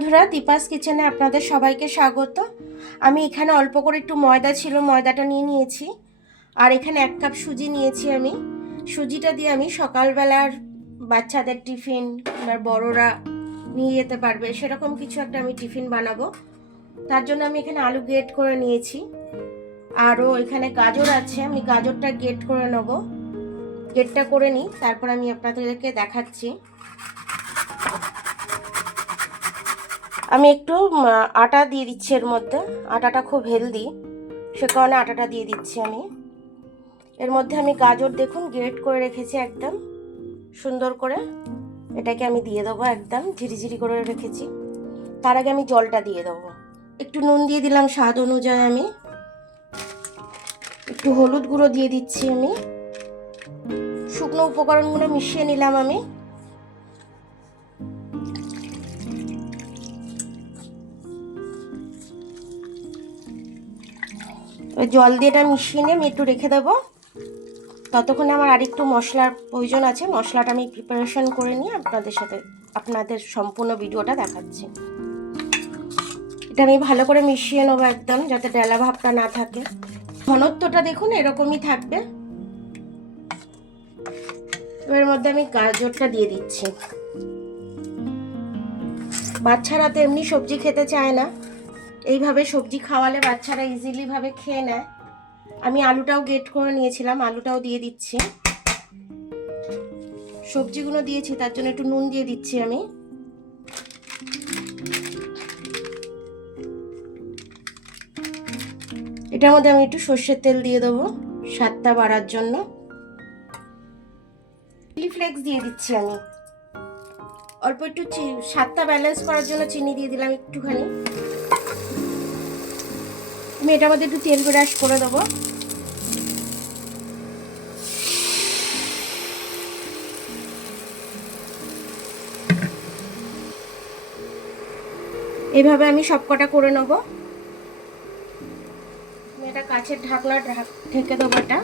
বন্ধুরা, দীপাস কিচেনে আপনাদের সবাইকে স্বাগত। আমি এখানে অল্প করে একটু ময়দা ছিল, ময়দাটা নিয়ে নিয়েছি। আর এখানে 1 কাপ সুজি নিয়েছি আমি। সুজিটা দিয়ে আমি সকালবেলার বাচ্চাদের টিফিন বা বড়রা নিয়ে যেতে পারবে সেরকম কিছু একটা আমি টিফিন বানাবো। তার জন্য আমি এখানে আলু গ্রেট করে নিয়েছি। আরও এখানে গাজর আছে, আমি গাজরটা গ্রেট করে নেব। গ্রেটটা করে নিই, তারপর আমি আপনাদেরকে দেখাচ্ছি। আমি একটু আটা দিয়ে দিচ্ছি এর মধ্যে। আটাটা খুব হেলদি, সে কারণে আটাটা দিয়ে দিচ্ছি আমি। এর মধ্যে আমি গাজর দেখুন গ্রেট করে রেখেছি একদম সুন্দর করে। এটাকে আমি দিয়ে দেবো, একদম ঝিরিঝিরি করে রেখেছি। তার আগে আমি জলটা দিয়ে দেবো। একটু নুন দিয়ে দিলাম স্বাদ অনুযায়ী। আমি একটু হলুদ গুঁড়ো দিয়ে দিচ্ছি। আমি শুকনো উপকরণগুলো মিশিয়ে নিলাম আমি। জল দিয়ে এটা মিশিয়ে নিয়ে আমি একটু রেখে দেবো। ততক্ষণে আমার আরেকটু মশলার প্রয়োজন আছে। মশলাটা আমি প্রিপারেশন করে নিয়ে আপনাদের সম্পূর্ণ ভিডিওটা দেখাচ্ছি। এটা আমি ভালো করে মিশিয়ে নেবো একদম, যাতে ডেলা ভাবটা না থাকে। ঘনত্বটা দেখুন এরকমই থাকবে। এর মধ্যে আমি গাজরটা দিয়ে দিচ্ছি। বাচ্চারা তো এমনি সবজি খেতে চায় না, এইভাবে সবজি খাওয়ালে বাচ্চারা ইজিলি ভাবে খেয়ে নেয়। আমি আলুটাও গ্রেট করে নিয়েছিলাম, আলুটাও দিয়ে দিচ্ছি। সবজিগুলো দিয়েছি, তার জন্য একটু নুন দিয়ে দিচ্ছি আমি। এটার মধ্যে আমি একটু সর্ষের তেল দিয়ে দেবো স্বাদটা বাড়ার জন্য। চিলি ফ্লেক্স দিয়ে দিচ্ছি আমি। অল্প একটু স্বাদটা ব্যালেন্স করার জন্য চিনি দিয়ে দিলাম একটুখানি। আমি এটার মধ্যে একটু তেল ব্রাশ করে দেবো। এইভাবে আমি সবকটা করে নেব। আমি এটা কাচের ঢাকনা ঢেকে দেবো। এটা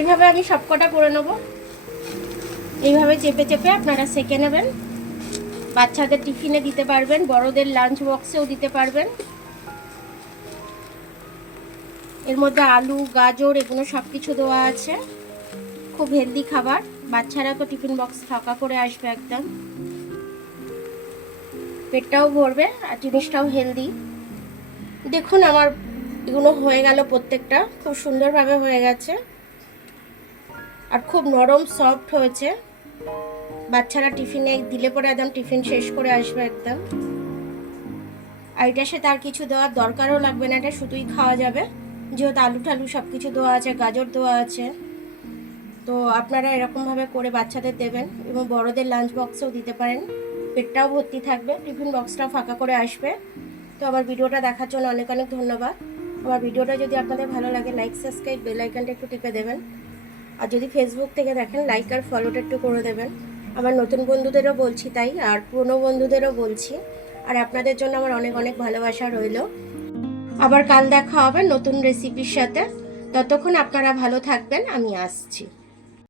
এইভাবে আমি সবকটা করে নেব। এইভাবে চেপে চেপে আপনারা সেঁকে নেবেন। বাচ্চাদের টিফিনে দিতে পারবেন, বড়দের লাঞ্চ বক্সেও দিতে পারবেন। এর মধ্যে আলু গাজর এগুলো সব কিছু দেওয়া আছে। খুব হেলদি খাবার, বাচ্চারা তো টিফিন বক্স ফাঁকা করে আসবে একদম। পেটটাও ভরবে আর জিনিসটাও হেলদি। দেখুন আমার এগুলো হয়ে গেল, প্রত্যেকটা খুব সুন্দরভাবে হয়ে গেছে আর খুব নরম সফট হয়েছে। বাচ্চারা টিফিনে দিলে পরে একদম টিফিন শেষ করে আসবে একদম। আর এটার সাথে আর কিছু দেওয়ার দরকারও লাগবে না, এটা শুধুই খাওয়া যাবে, যেহেতু আলু টালু সব কিছু দেওয়া আছে, গাজর দেওয়া আছে। তো আপনারা এরকমভাবে করে বাচ্চাদের দেবেন এবং বড়দের লাঞ্চ বক্সেও দিতে পারেন। পেটটাও ভর্তি থাকবে, টিফিন বক্সটাও ফাঁকা করে আসবে। তো আমার ভিডিওটা দেখার জন্য অনেক অনেক ধন্যবাদ। আমার ভিডিওটা যদি আপনাদের ভালো লাগে, লাইক সাবস্ক্রাইব বেল আইকনটা একটু টিপে দেবেন। আর যদি ফেসবুক থেকে দেখেন, লাইক আর ফলোটা একটু করে দেবেন। আমার নতুন বন্ধুদেরও বলছি তাই, আর পুরনো বন্ধুদেরও বলছি। আর আপনাদের জন্য আমার অনেক অনেক ভালোবাসা রইল। আবার কাল দেখা হবে নতুন রেসিপির সাথে। ততক্ষণ আপনারা ভালো থাকবেন, আমি আসছি।